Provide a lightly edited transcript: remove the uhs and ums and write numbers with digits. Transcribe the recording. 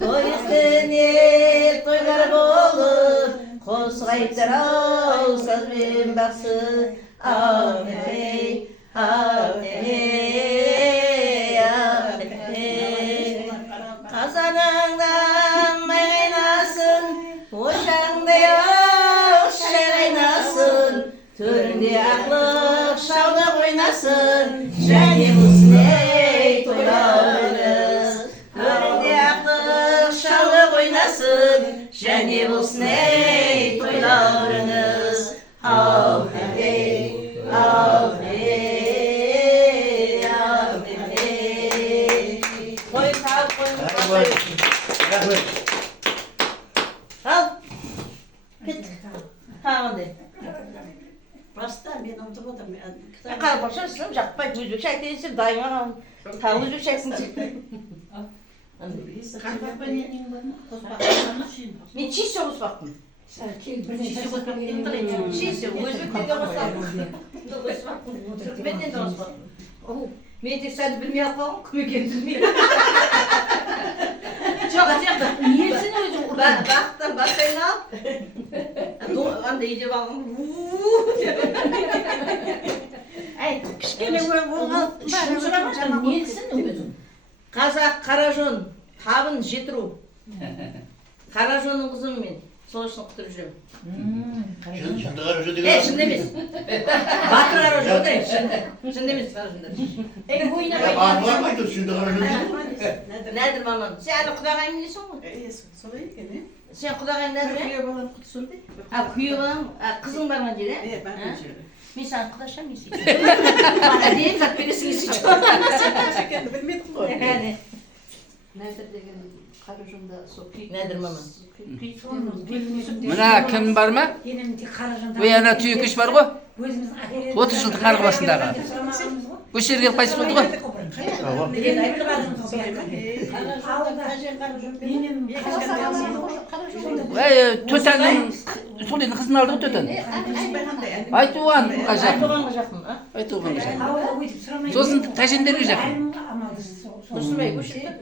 той üstüne toylar olur, қосғайыптар ау сазбен бақсы. Ау hey, ау hey, ау hey. Қазаныңдан май қайнасын, ошаңда шай қайнасын, төрінде ақлық шаудақ ойнасын, және осындай тойларыңыз. Төрінде ақлық шаудақ ойнасын, және осындай тойларыңыз. Ау hey, ау hey, ау hey. Қой тағы қой. Ал. Кет. Тағынды. Баста мен ұмытып отырмын. Қарапаша сізім жақпай өзбекше айтайын сен дайыма қалын. Тағы өзбекше айтсын сен. Мен чисе қоспақпын. Чисе, өзбектерге қоспақпын. Түркменнен де қоспақпын. Мен тек сәді білмей алып қалғым, кім екенін білмеймін. Жоқ, сияқты. Несін өзің ұрған? Бақыттан басқайын алып, анда үйде балғым. Әй, кішкене болған шын сұрамадым. Несін өзің? Қазақ Қаражон, табын жетіру. Қаражонның қызымын мен. Сол үшін құтырып жүремін. Шынды қаражан деген Шынды емес. Батыр Қаражон да шынды емес Қаражондар. Ағылар ма айтыр шынды қаражан деген? Нәдір мамам. Сен әлі құдағайым дейсің ғой? Солай екен, Сен құдағайым нәдір ме? күйеу балам құтысынды. Күйеу балам, қызың барған жер, Барған жері. Мен саған құдашам есейші. Әдейі зат бересің есейші. Екенді білмедім ғой. Нәдір деген Қаражанда сол Нәдір мамам. Мына кім бар ма? Ой, ана түйекеш бар ғой? 30 жылдық арғы басындағы. Осы жерге келіп қайтыс болды ғой? Төтеннің сол енді қызын алды ғой төтен. Айтуған жақын. Айтуғанға жақын. Айтуғанға жақын. Сосын тәжендерге жақын. Осындай көшіп